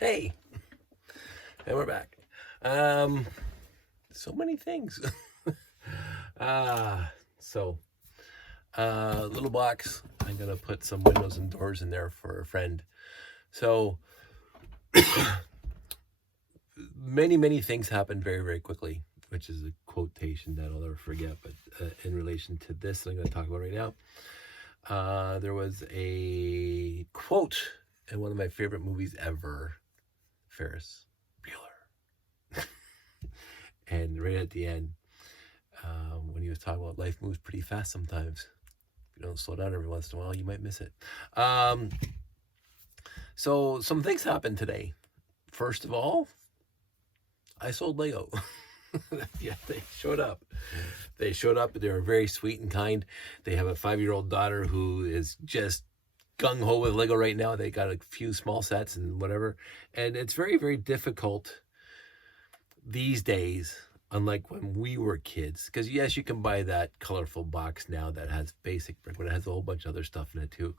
Hey, and we're back. So many things. Ah, so little box. I'm gonna put some windows and doors in there for a friend. So many things happen very, very quickly, which is a quotation that I'll never forget. But in relation to this that I'm going to talk about right now, there was a quote in one of my favorite movies ever, Ferris Bueller. And right at the end, when he was talking about life moves pretty fast sometimes. If you don't slow down every once in a while, you might miss it. So some things happened today. First of all, I sold Lego. Yeah, they showed up. They showed up. They were very sweet and kind. They have a 5-year-old daughter who is just gung-ho with Lego right now. They got a few small sets and whatever. And it's very, very difficult these days, unlike when we were kids. Because, yes, you can buy that colorful box now that has basic brick, but it has a whole bunch of other stuff in it, too.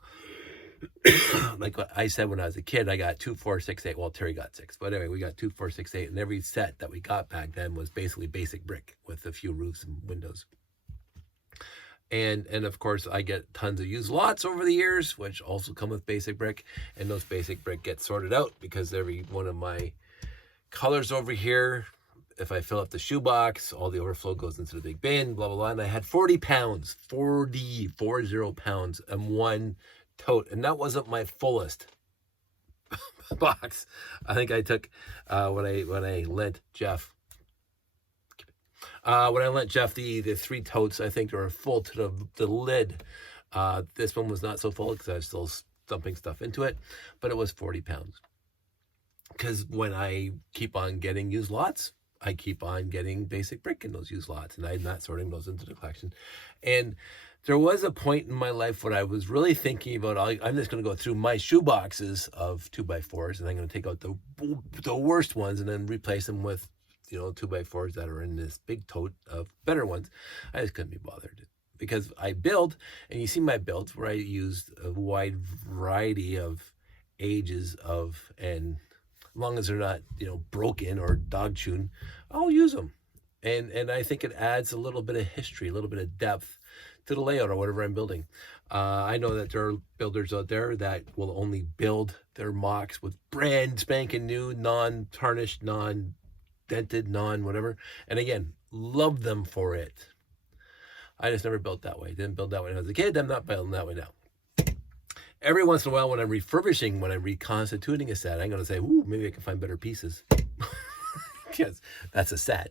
Like what I said when I was a kid, I got 2, 4, 6, 8. Well, Terry got 6, but anyway, we got 2, 4, 6, 8, and every set that we got back then was basically basic brick with a few roofs and windows. And of course, I get tons of used lots over the years, which also come with basic brick, and those basic brick get sorted out because every one of my colors over here, if I fill up the shoebox, all the overflow goes into the big bin, blah, blah, blah. And I had 40 pounds, 40 pounds in one tote, and that wasn't my fullest box. I think I took when I lent Jeff the 3 totes. I think they were full to the lid. This one was not so full because I was still dumping stuff into it, but it was 40 pounds. Because when I keep on getting used lots, I keep on getting basic brick in those used lots, and I'm not sorting those into the collection. And there was a point in my life when I was really thinking about, I'm just going to go through my shoe boxes of 2x4s, and I'm going to take out the worst ones and then replace them with, 2x4s that are in this big tote of better ones. I just couldn't be bothered because I build, and you see my builds where I used a wide variety of ages and as long as they're not, broken or dog chewed, I'll use them. And I think it adds a little bit of history, a little bit of depth to the layout or whatever I'm building. I know that there are builders out there that will only build their mocks with brand spanking new, non-tarnished, non-dented, non-whatever. And again, love them for it. I just never built that way. Didn't build that way when I was a kid. I'm not building that way now. Every once in a while when I'm refurbishing, when I'm reconstituting a set, I'm going to say, ooh, maybe I can find better pieces. Because that's a set.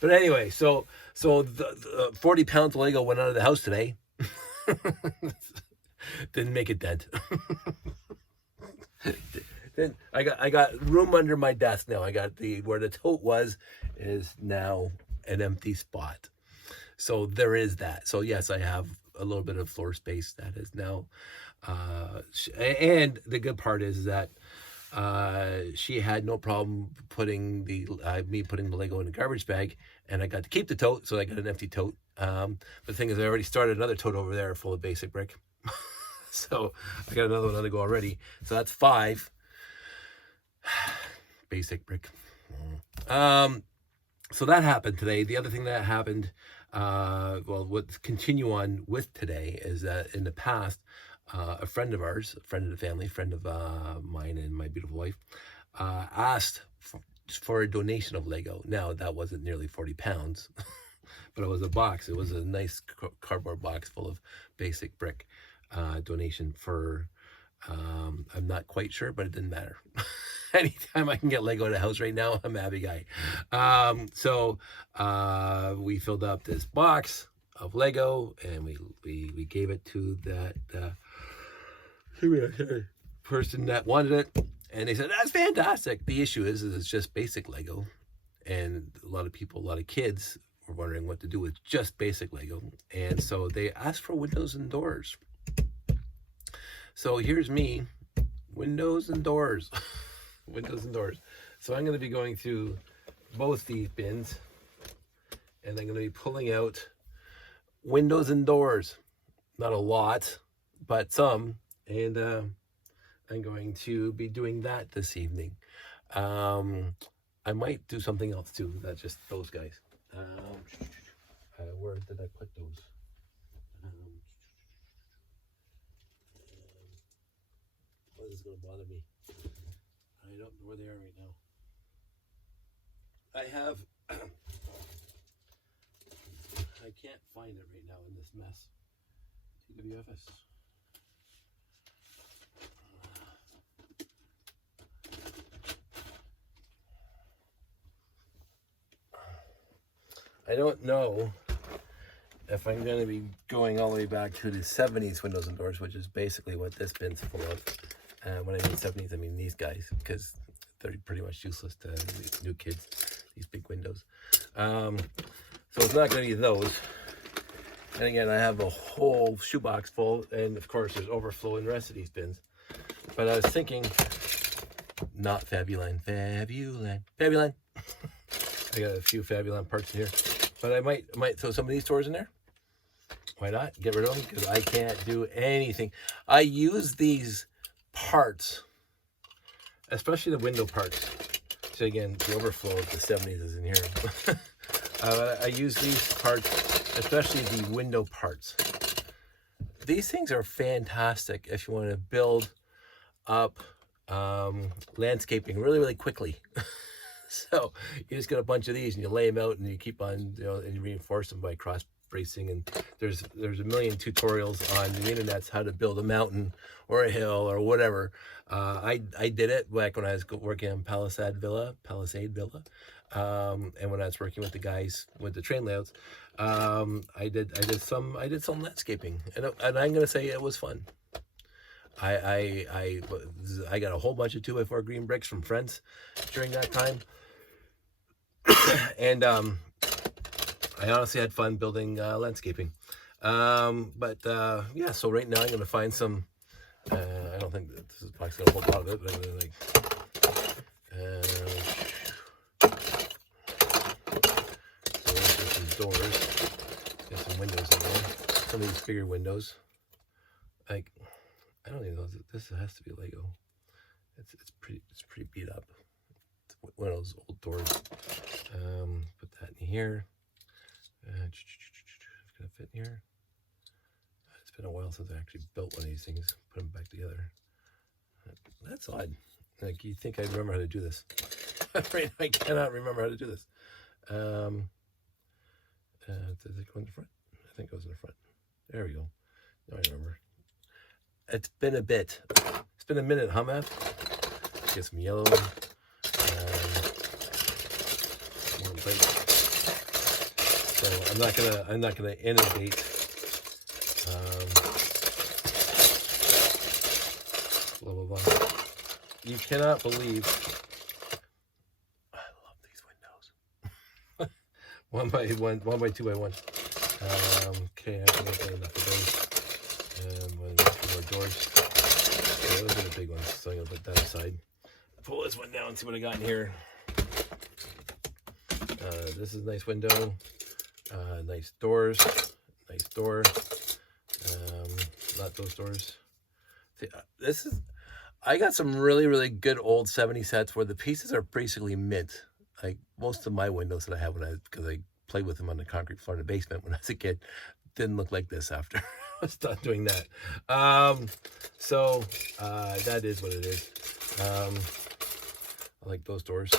But anyway, so the 40 pounds of Lego went out of the house today. Didn't make a dent. Then I got room under my desk now. I got where the tote was is now an empty spot. So there is that. So yes, I have a little bit of floor space that is now. And the good part is that she had no problem putting me putting the Lego in a garbage bag, and I got to keep the tote, so I got an empty tote. The thing is, I already started another tote over there full of basic brick. So I got another one on the go already. So that's 5 basic brick. So that happened today. The other thing that happened, what's continue on with today is that in the past, a friend of ours, a friend of the family, friend of mine and my beautiful wife, asked for a donation of Lego. Now, that wasn't nearly 40 pounds, but it was a box. It was a nice cardboard box full of basic brick donation for, I'm not quite sure, but it didn't matter. Anytime I can get Lego at the house right now, I'm a happy guy. So we filled up this box of Lego, and we gave it to that person that wanted it, and they said that's fantastic. The issue is it's just basic Lego, and a lot of kids were wondering what to do with just basic Lego, and so they asked for windows and doors. So here's me, windows and doors. Windows and doors. So I'm going to be going through both these bins, and I'm going to be pulling out windows and doors. Not a lot, but some. And I'm going to be doing that this evening. I might do something else too. That's just those guys. Where did I put those? What is going to bother me? I don't know where they are right now. I have. I can't find it right now in this mess. TWFS. I don't know if I'm going to be going all the way back to the 70s windows and doors, which is basically what this bin's full of. When I mean 70s, I mean these guys, because they're pretty much useless to these new kids, these big windows. So it's not going to be those. And again, I have a whole shoebox full, and of course there's overflow in the rest of these bins. But I was thinking, not Fabuline. I got a few Fabuline parts in here, but I might throw some of these tours in there. Why not? Get rid of them, because I can't do anything. I use these parts, especially the window parts. So again, the overflow of the 70s is in here. I use these parts, especially the window parts. These things are fantastic if you want to build up landscaping really, really quickly. So you just get a bunch of these and you lay them out and you keep on, and you reinforce them by cross bracing. And there's a million tutorials on the internet how to build a mountain or a hill or whatever. I did it back when I was working on Palisade Villa. And when I was working with the guys with the train layouts, I did some landscaping, and I'm gonna say it was fun. I got a whole bunch of 2x4 green bricks from friends during that time. And I honestly had fun building landscaping. Yeah, so right now I'm going to find some, I don't think that this is probably going to hold a lot of it, but I'm going to so there's some doors, got some windows in there, some of these bigger windows. Like, I don't even know, this has to be Lego. It's pretty beat up. It's one of those old doors. Put that in here. It's gonna fit in here. It's been a while since I actually built one of these things. Put them back together. That's odd. Like, you'd think I'd remember how to do this. Right? I cannot remember how to do this. Does it go in the front? I think it goes in the front. There we go. Now I remember. It's been a bit. It's been a minute, huh, Matt? Get some yellow. More bright. So I'm not gonna inundate. Blah blah blah. You cannot believe. I love these windows. 1 by 1, 1 by 2 by 1. Okay, I think I've got enough of those. And one more doors. Okay, those are the big ones, so I'm gonna put that aside. Pull this one down and see what I got in here. This is a nice window. Nice doors. Nice door. Not those doors. See, this is. I got some really, really good old 70s sets where the pieces are basically mint. Like most of my windows that I have because I played with them on the concrete floor in the basement when I was a kid, didn't look like this after I was done doing that. So that is what it is. I like those doors.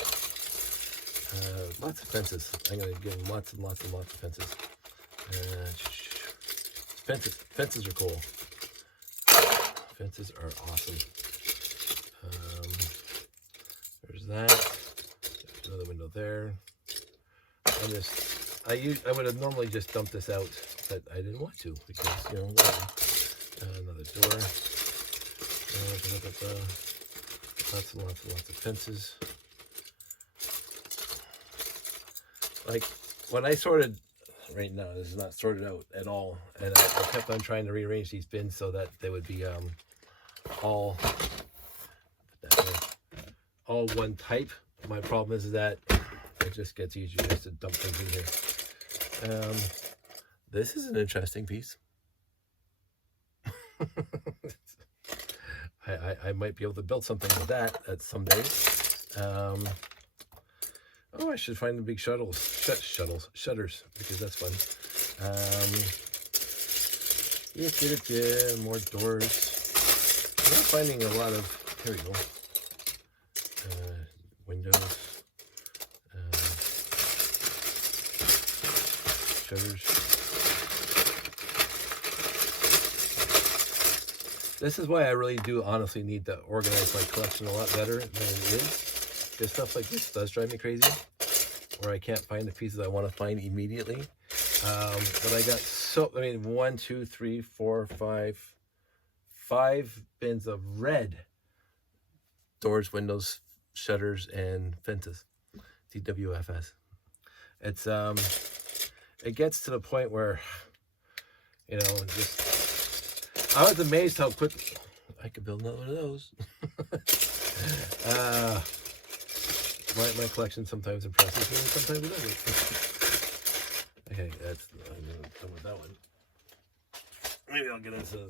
Lots of fences. I'm gonna give them lots and lots and lots of fences. Fences are cool. Fences are awesome. There's that. There's another window there. I would have normally just dumped this out, but I didn't want to because, another door. Lots and lots and lots of fences. Like, when I sorted, right now, this is not sorted out at all, and I kept on trying to rearrange these bins so that they would be all one type. My problem is that it just gets easier just to dump things in here. This is an interesting piece. I might be able to build something with that at someday. Oh, I should find the big shutters, because that's fun. More doors. I'm not finding a lot of, here we go, windows, shutters. This is why I really do honestly need to organize my collection a lot better than it is. Because stuff like this does drive me crazy, where I can't find the pieces I want to find immediately. But I got 1, 2, 3, 4, 5 bins of red doors, windows, shutters, and fences. DWFS. It's it gets to the point where, you know, I was amazed how quick I could build another one of those. My collection sometimes impresses me and sometimes it doesn't. Okay, I'm done with that one. Maybe I'll get into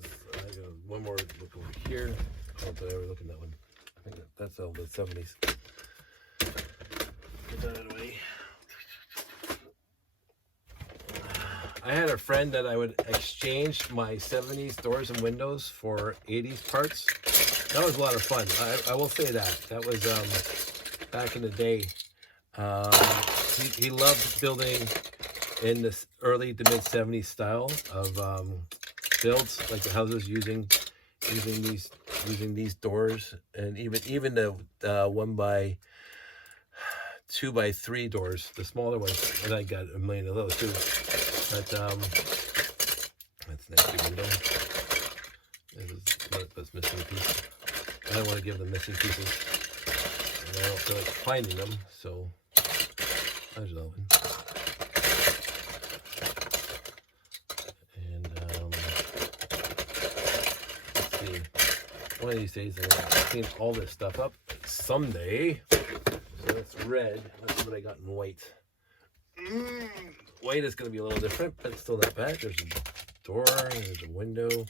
one more look over here. Oh, but I was looking at that one. I think that's all the 70s. Get that out of the way. I had a friend that I would exchange my 70s doors and windows for 80s parts. That was a lot of fun. I will say that. That was back in the day. He loved building in this early to mid 70s style of builds, like the houses using these doors, and even the 1x2x3 doors, the smaller ones, and I got a million of those too. But that's next to window. That's missing a piece. I don't want to give them missing pieces, and I don't feel like finding them, so there's that one. And let's see. One of these days I'm going to clean all this stuff up someday. So that's red. Let's see what I got in white. White is going to be a little different, but it's still not bad. There's a door, there's a window.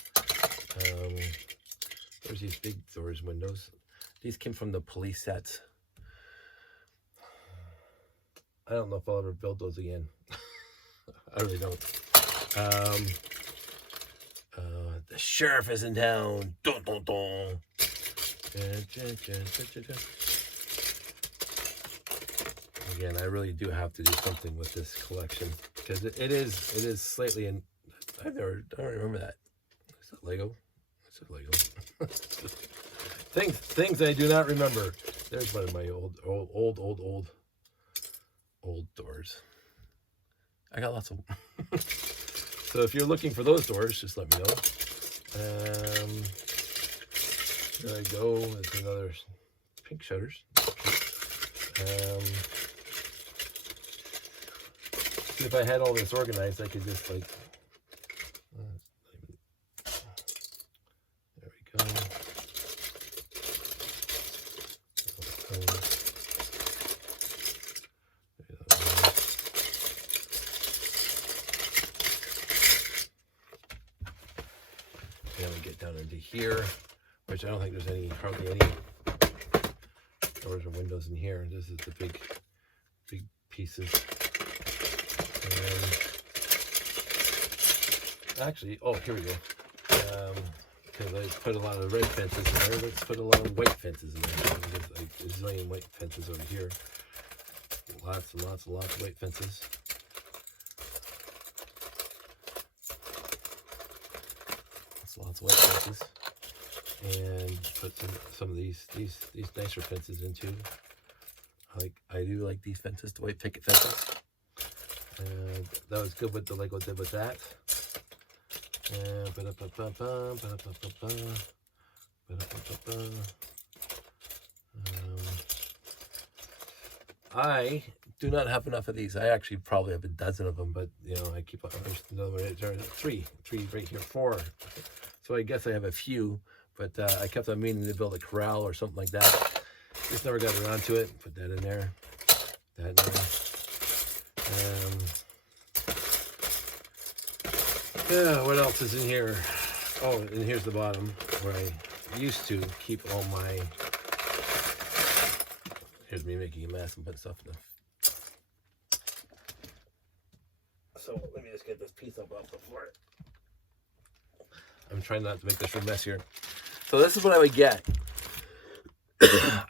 There's these big doors, windows. These came from the police sets. I don't know if I'll ever build those again. I really don't. The sheriff is in town. Dun, dun, dun. Again, I really do have to do something with this collection, because it is slightly in. I don't remember that. Is that Lego? It's a Lego. things I do not remember. There's one of my old doors. I got lots of them. So if you're looking for those doors, just let me know. There I go. There's another pink shutters. See, if I had all this organized, I could just like. There we go. Then we get down into here, which I don't think there's hardly any doors or windows in here. This is the big pieces. And actually, oh, here we go. Because I put a lot of red fences in there, let's put a lot of white fences in there. There's like a zillion white fences over here. Lots and lots of white fences. Lots of white fences, and put some of these nicer fences in too. I do like these fences, the white picket fences. And that was good what the Lego did with that. I do not have enough of these. I actually probably have a dozen of them, but you know, I keep there's another one. There's three right here, 4. So I guess I have a few, but I kept on meaning to build a corral or something like that. Just never got around to it. Put that in there. That in there. Yeah, what else is in here? Oh, and here's the bottom where I used to keep all my, here's me making a mess and putting stuff in the, so let me just get this piece up off the floor. I'm trying not to make this room messier. So this is what I would get.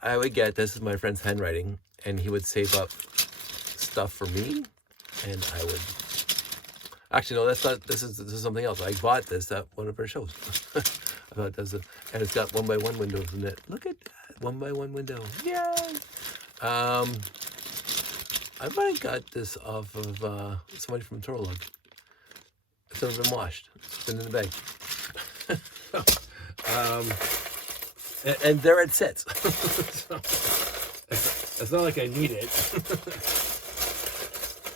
I would get, this is my friend's handwriting, and he would save up stuff for me, and I would, actually no, that's not, this is something else. I bought this at one of our shows. I thought that's and it's got 1x1 windows in it. Look at that, 1x1 window. Yay! I might have got this off of somebody from Torlog. It's never been washed. It's been in the bag. And there it sits. So, it's not like I need it.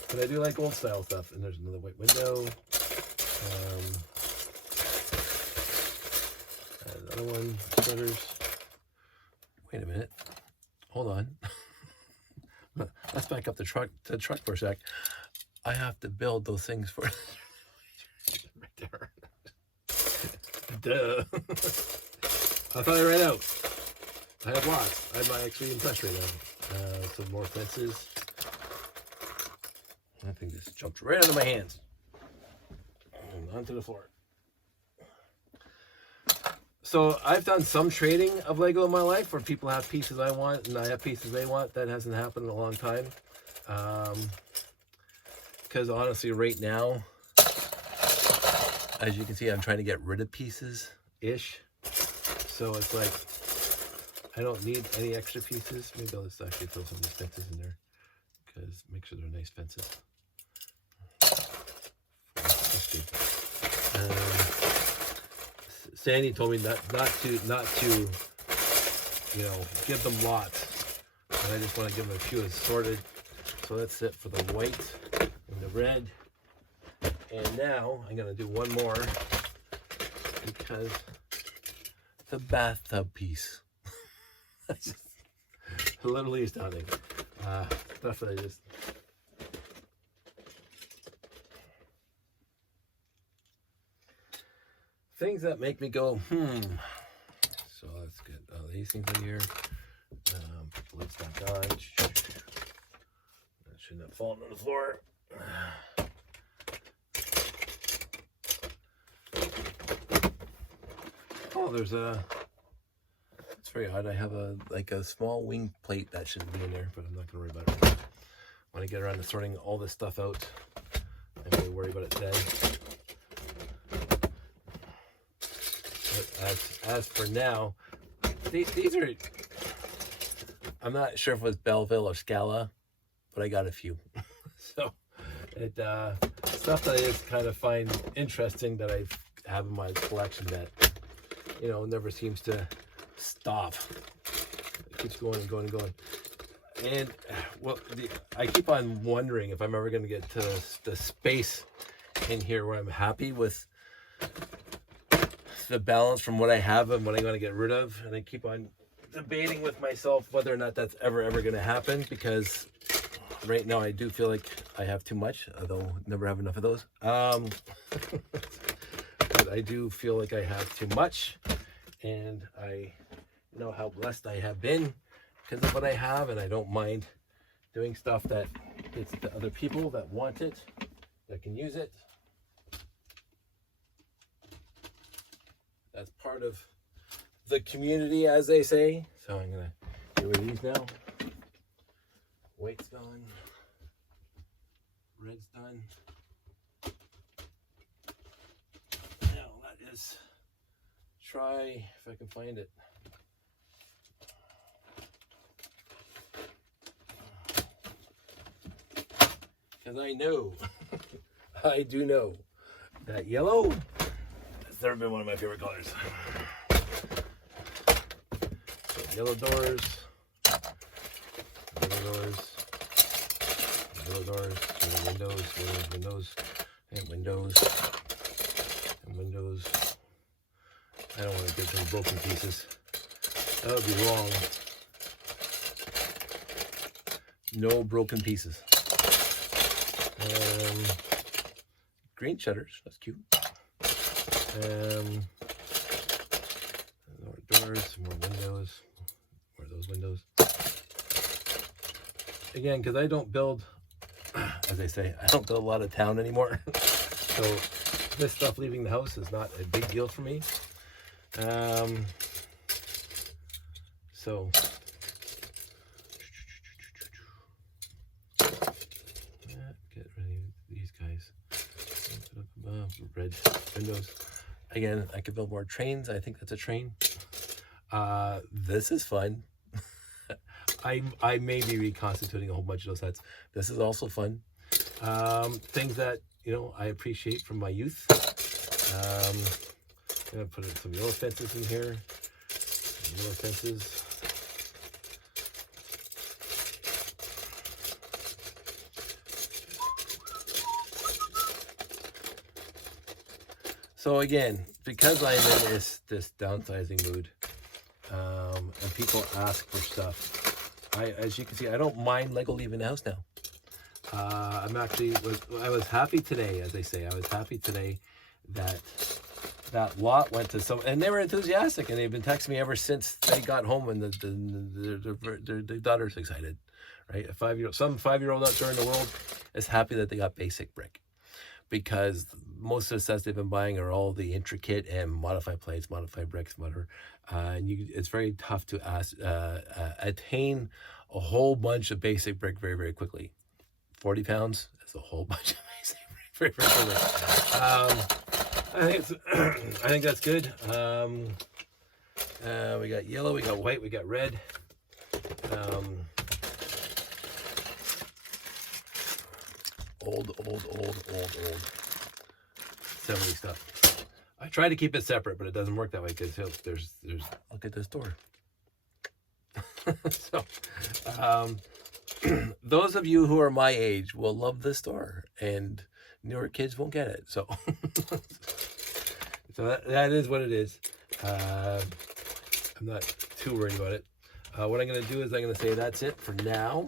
But I do like old style stuff. And there's another white window. Another one, shutters. Wait a minute. Hold on. Let's back up the truck for a sec. I have to build those things for right there. Duh. I thought I ran out. I have lots. I'm actually impressed right now. Some more fences. That thing just jumped right out of my hands. And onto the floor. So I've done some trading of Lego in my life where people have pieces I want and I have pieces they want. That hasn't happened in a long time. Because honestly, right now, as you can see, I'm trying to get rid of pieces-ish. So it's like, I don't need any extra pieces. Maybe I'll just actually throw some of these fences in there. Because make sure they're nice fences. Sandy told me not to, you know, give them lots. And I just want to give them a few assorted. So that's it for the white and the red. And now I'm going to do one more because the bathtub piece. That's just literally astounding. Stuff that I just... Things that make me go, So let's get these things in here. Put the lids back on. That shouldn't have fallen on the floor. Oh, there's a, it's very odd. I have a small wing plate that shouldn't be in there, but I'm not gonna worry about it. When I get around to sorting all this stuff out, I'm gonna worry about it then. As for now, these are, I'm not sure if it was Belleville or Scala, but I got a few. So it stuff that I just kind of find interesting that I have in my collection that, you know, never seems to stop. It keeps going and going and going. And well, I keep on wondering if I'm ever going to get to the space in here where I'm happy with the balance from what I have and what I'm going to get rid of. And I keep on debating with myself whether or not that's ever going to happen, because right now I do feel like I have too much, although never have enough of those. But I do feel like I have too much, and I know how blessed I have been because of what I have, and I don't mind doing stuff that it's to other people that want it, that can use it. That's part of the community, as they say. So I'm gonna get rid of these now. White's gone. Red's done. Now that is, try if I can find it. Because I know, I do know that yellow has never been one of my favorite colors. So yellow doors, yellow doors, yellow doors, yellow windows, yellow windows, and windows, and windows. I don't want to give them broken pieces. That would be wrong. No broken pieces. Green shutters, that's cute. doors, more windows, more of those windows. Again, because I don't build, as I say, I don't build a lot of town anymore. So this stuff leaving the house is not a big deal for me. So get rid of these guys. Red windows. Again, I could build more trains. I think that's a train. This is fun. I may be reconstituting a whole bunch of those sets. This is also fun. Things that, you know, I appreciate from my youth. I'm gonna put some yellow fences in here. Yellow fences. So again, because I'm in this downsizing mood, and people ask for stuff, as you can see, I don't mind Lego leaving the house now. I was happy today, as they say. I was happy today that lot went to some, and they were enthusiastic, and they've been texting me ever since they got home, and their daughter's excited, right? Some 5-year-old out there in the world is happy that they got basic brick, because most of the sets they've been buying are all the intricate and modified plates, modified bricks, whatever. And it's very tough to attain a whole bunch of basic brick very, very quickly. 40 pounds is a whole bunch of basic brick very, very quickly. I think that's good. We got yellow, we got white, we got red. Old 70 stuff. I try to keep it separate, but it doesn't work that way, because there's look at this door. So those of you who are my age will love this door, and newer kids won't get it. So so that is what it is. I'm not too worried about it. What I'm going to do is I'm going to say that's it for now.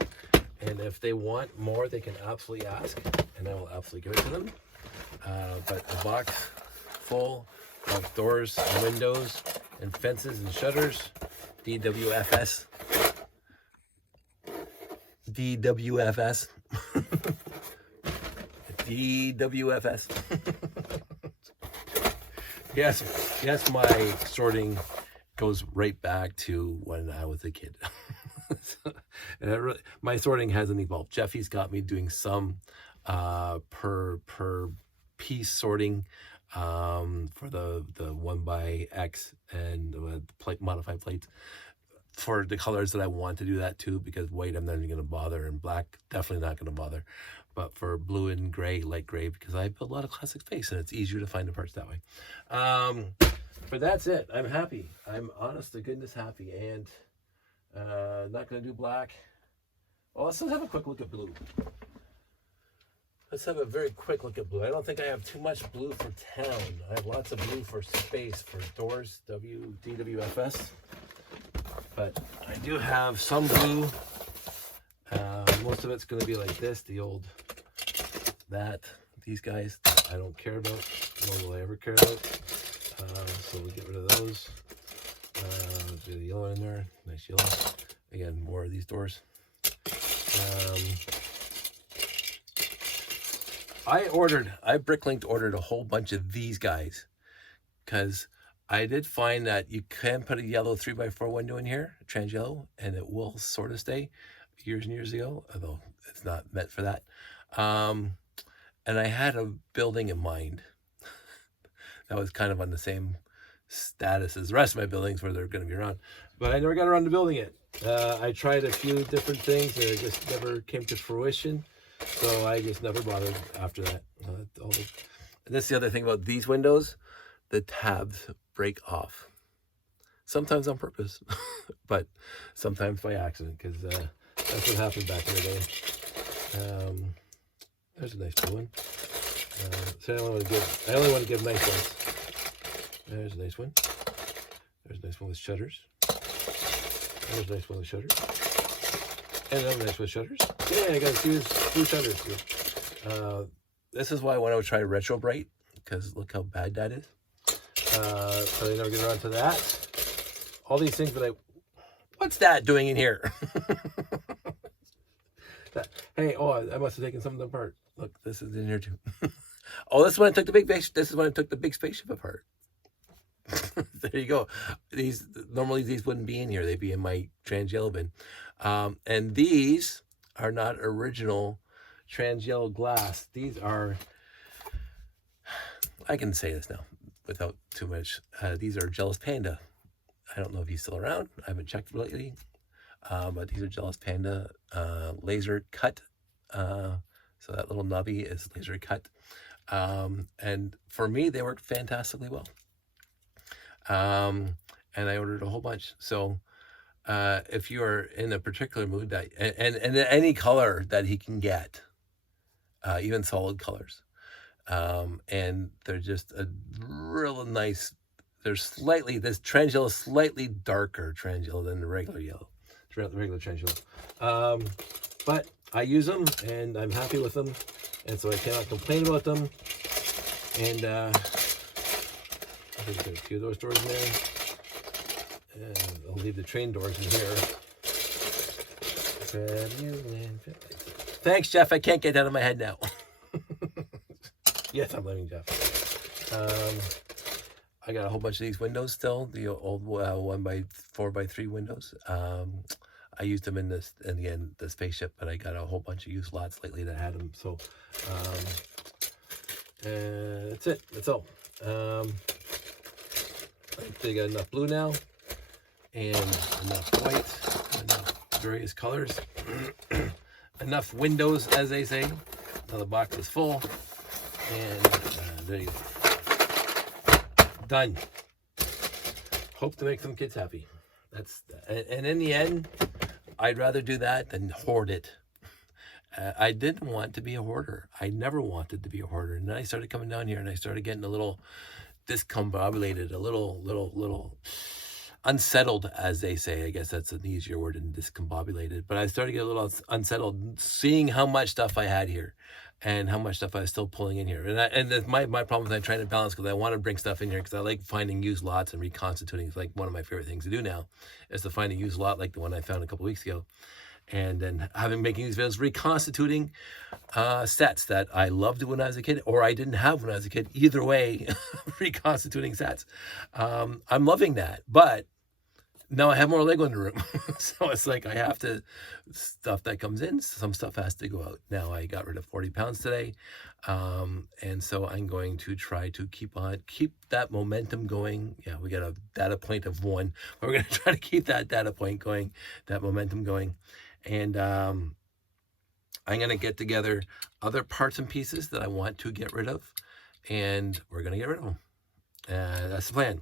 And if they want more, they can absolutely ask, and I will absolutely give it to them. But a box full of doors and windows and fences and shutters, DWFS. DWFS. DWFS. Yes, my sorting goes right back to when I was a kid. And my sorting hasn't evolved. Jeffy's got me doing some per piece sorting for the 1x and the modified plates for the colors that I want to do that too, because white I'm not even going to bother, and black definitely not going to bother. But for blue and gray, light gray, because I build a lot of classic space and it's easier to find the parts that way. But that's it. I'm happy. I'm honest to goodness happy, and not going to do black. Well, let's just have a quick look at blue. Let's have a very quick look at blue. I don't think I have too much blue for town. I have lots of blue for space, for doors, DWFS. But I do have some blue. Most of it's going to be like this, these guys I don't care about, nor will I ever care about. So we'll get rid of those. Do the yellow in there, nice yellow. Again, more of these doors. I Bricklinked ordered a whole bunch of these guys, because I did find that you can put a yellow 3x4 window in here, trans yellow, and it will sort of stay. Years and years ago, although it's not meant for that. And I had a building in mind that was kind of on the same status as the rest of my buildings where they're going to be around, but I never got around to building it. I tried a few different things and it just never came to fruition, so I just never bothered after that. And that's the other thing about these windows: the tabs break off, sometimes on purpose, but sometimes by accident, because that's what happened back in the day. There's a nice blue one. So I only want to give nice ones. There's a nice one. There's a nice one with shutters. There's a nice one with shutters. And another nice one with shutters. Yeah, I got a few shutters here. This is why I want to try Retro Bright, because look how bad that is. But I never get around to that. all these things that what's that doing in here? Hey, oh, I must have taken something apart. Look, this is in here too. Oh, this is when I took the big spaceship apart. There you go. Normally these wouldn't be in here. They'd be in my trans yellow bin. And these are not original trans yellow glass. These are, I can say this now without too much. These are Jealous Panda. I don't know if he's still around. I haven't checked lately. But these are Jealous Panda laser cut. So that little nubby is laser cut. And for me, they work fantastically well. And I ordered a whole bunch. So if you are in a particular mood that and any color that he can get, even solid colors, and they're just a real nice. This trans yellow is slightly darker trans yellow than the regular yellow. The regular trans yellow. But I use them and I'm happy with them, and so I cannot complain about them. And I think there's a few of those doors in there. And I'll leave the train doors in here. Thanks, Jeff. I can't get that out of my head now. Yes, I'm leaving Jeff. I got a whole bunch of these windows still, the old 1x4x3 windows. I used them in the spaceship, but I got a whole bunch of used lots lately that had them. So that's it. That's all. I think they got enough blue now, and enough white, enough various colors, enough windows, as they say. Now the box is full, and there you go. Done. Hope to make some kids happy. And in the end, I'd rather do that than hoard it. I didn't want to be a hoarder. I never wanted to be a hoarder. And then I started coming down here and I started getting a little discombobulated, a little unsettled, as they say. I guess that's an easier word than discombobulated. But I started to get a little unsettled seeing how much stuff I had here and how much stuff I was still pulling in here. And my problem is I'm trying to balance, because I want to bring stuff in here because I like finding used lots and reconstituting. It's like one of my favorite things to do now is to find a used lot like the one I found a couple weeks ago. And then making these videos, reconstituting sets that I loved when I was a kid, or I didn't have when I was a kid. Either way, reconstituting sets. I'm loving that, but now I have more Lego in the room. So it's like I have to, stuff that comes in, some stuff has to go out. Now I got rid of 40 pounds today. And so I'm going to try to keep that momentum going. Yeah, we got a data point of 1, but we're going to try to keep that data point going, that momentum going. And I'm going to get together other parts and pieces that I want to get rid of, and we're going to get rid of them. That's the plan.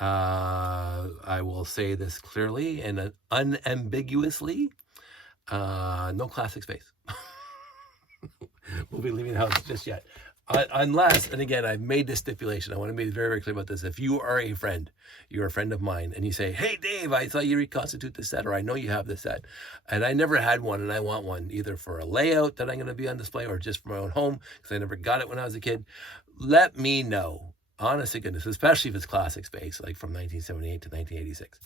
I will say this clearly and unambiguously, no classic space. We'll be leaving the house just yet. Unless, and again, I've made this stipulation. I want to be very, very clear about this. If you are a friend, you're a friend of mine, and you say, hey, Dave, I thought you reconstitute this set, or I know you have this set, and I never had one, and I want one, either for a layout that I'm going to be on display or just for my own home, because I never got it when I was a kid, let me know. Honest to goodness, especially if it's classic space, like from 1978 to 1986.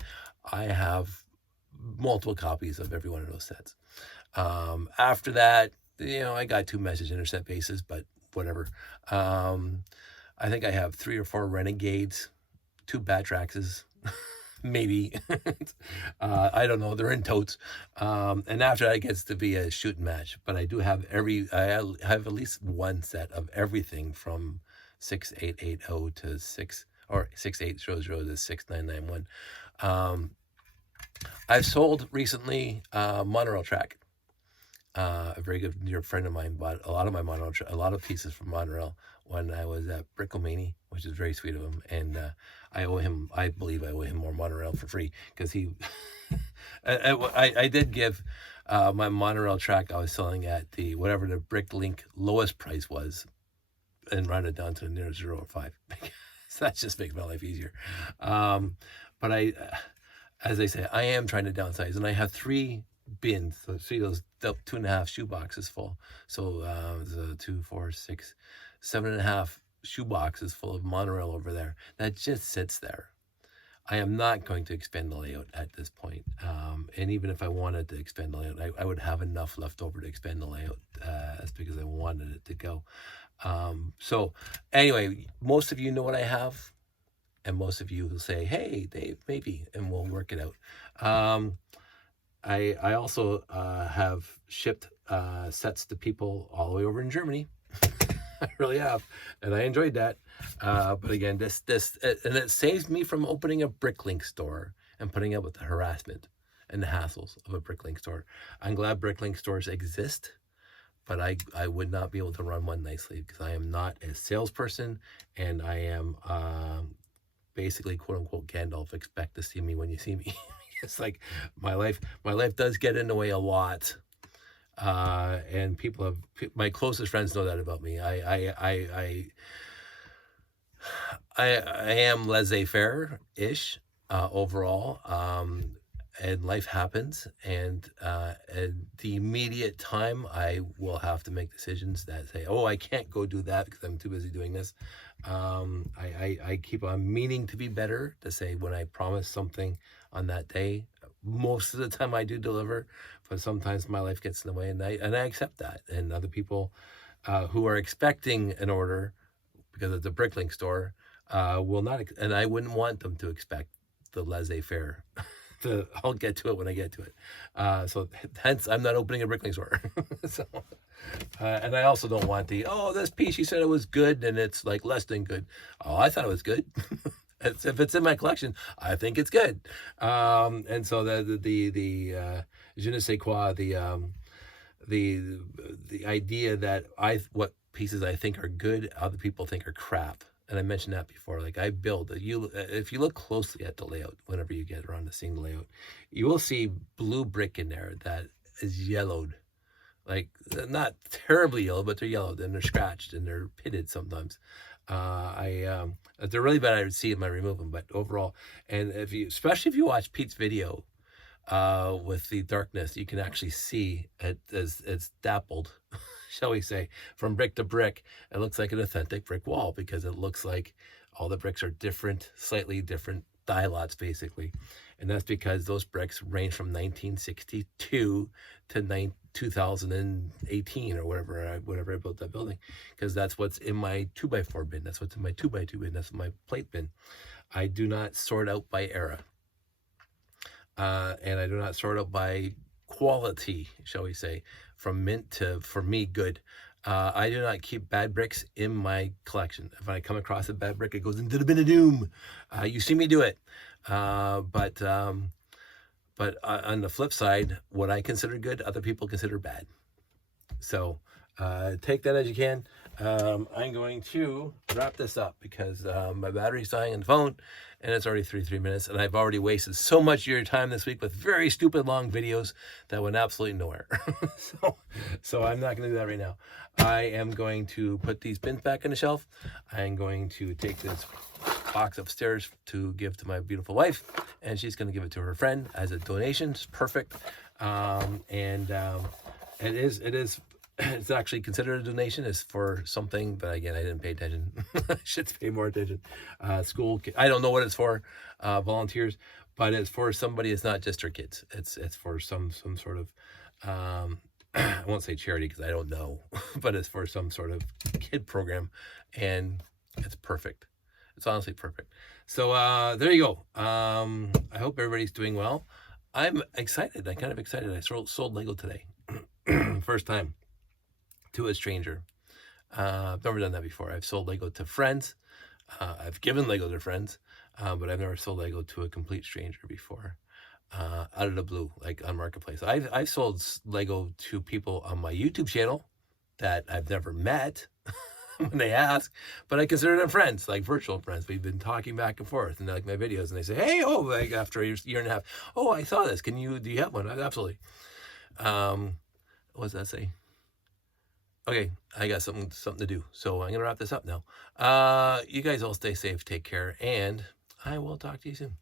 I have multiple copies of every one of those sets. After that, I got 2 message intercept bases, but whatever. I think I have 3 or 4 Renegades, 2 Batraxes, maybe. I don't know. They're in totes. And after that, it gets to be a shooting match. But I do have I have at least one set of everything from 6880 to 6800 to 6991. I've sold recently monorail track. A very good dear friend of mine bought a lot of my a lot of pieces from monorail when I was at Brickomania, which is very sweet of him. And I believe I owe him more monorail for free, because he I did give my monorail track I was selling at the whatever the Bricklink lowest price was, and round it down to near 0 or 5. So that just makes my life easier. But as I say, I am trying to downsize, and I have 3 bins. So see those 2.5 shoe boxes full. So 2, 4, 6, 7.5 shoe boxes full of monorail over there that just sits there. I am not going to expand the layout at this point. And even if I wanted to expand the layout, I would have enough left over to expand the layout. That's because I wanted it to go. So anyway, most of you know what I have, and most of you will say, hey, Dave, maybe, and we'll work it out. I also have shipped sets to people all the way over in Germany. I really have, and I enjoyed that. But again, this and it saves me from opening a Bricklink store and putting up with the harassment and the hassles of a Bricklink store. I'm glad Bricklink stores exist, but I would not be able to run one nicely because I am not a salesperson, and I am basically quote unquote Gandalf. Expect to see me when you see me. It's like my life does get in the way a lot. And my closest friends know that about me. I am laissez-faire-ish overall, and life happens, and at the immediate time, I will have to make decisions that say, oh, I can't go do that because I'm too busy doing this. I keep on meaning to be better, to say when I promise something on that day. Most of the time I do deliver, but sometimes my life gets in the way, and I accept that. And other people who are expecting an order because it's a Bricklink store will not, and I wouldn't want them to expect the laissez-faire. I'll get to it when I get to it. So hence I'm not opening a Bricklink store. So, and I also don't want this piece, you said it was good and it's like less than good. Oh, I thought it was good. If it's in my collection, I think it's good. And so the je ne sais quoi, the idea that what pieces I think are good, other people think are crap. And I mentioned that before. Like I build, if you look closely at the layout, whenever you get around to seeing the layout, you will see blue brick in there that is yellowed. Like not terribly yellow, but they're yellowed and they're scratched and they're pitted sometimes. They're really bad. I would see them, I remove them. But overall, and especially if you watch Pete's video with the darkness, you can actually see it as it's dappled, shall we say, from brick to brick. It looks like an authentic brick wall because it looks like all the bricks are different, slightly different die lots, basically. And that's because those bricks range from 1962 to 2018 or whatever I built that building, because that's what's in my 2x4 bin. That's what's in my 2x2 bin. That's my plate bin. I do not sort out by era. And I do not sort out by quality, shall we say, from mint to, for me, good. I do not keep bad bricks in my collection. If I come across a bad brick, it goes into the bin of doom. You see me do it. But on the flip side, what I consider good, other people consider bad. So take that as you can. I'm going to wrap this up because my battery's dying on the phone and it's already 33 minutes, and I've already wasted so much of your time this week with very stupid long videos that went absolutely nowhere. So I'm not going to do that right now. I am going to put these bins back on the shelf. I'm going to take this box upstairs to give to my beautiful wife, and she's going to give it to her friend as a donation. It's perfect. It's actually considered a donation. It's for something, but again, I didn't pay attention. I should pay more attention. School, I don't know what it's for, volunteers, but it's for somebody. It's not just her kids. It's for some sort of, I won't say charity because I don't know, but it's for some sort of kid program, and it's perfect. It's honestly perfect. So there you go. I hope everybody's doing well. I'm excited. I'm kind of excited. I sold Lego today. First time to a stranger. I've never done that before. I've sold Lego to friends. I've given Lego to friends, but I've never sold Lego to a complete stranger before. Out of the blue, like on Marketplace. I've sold Lego to people on my YouTube channel that I've never met when they ask, but I consider them friends, like virtual friends. We've been talking back and forth, and they like my videos, and they say, "Hey, like after a year and a half, I saw this. Do you have one?" Absolutely. What does that say? Okay, I got something to do, so I'm gonna wrap this up now. You guys all stay safe, take care, and I will talk to you soon.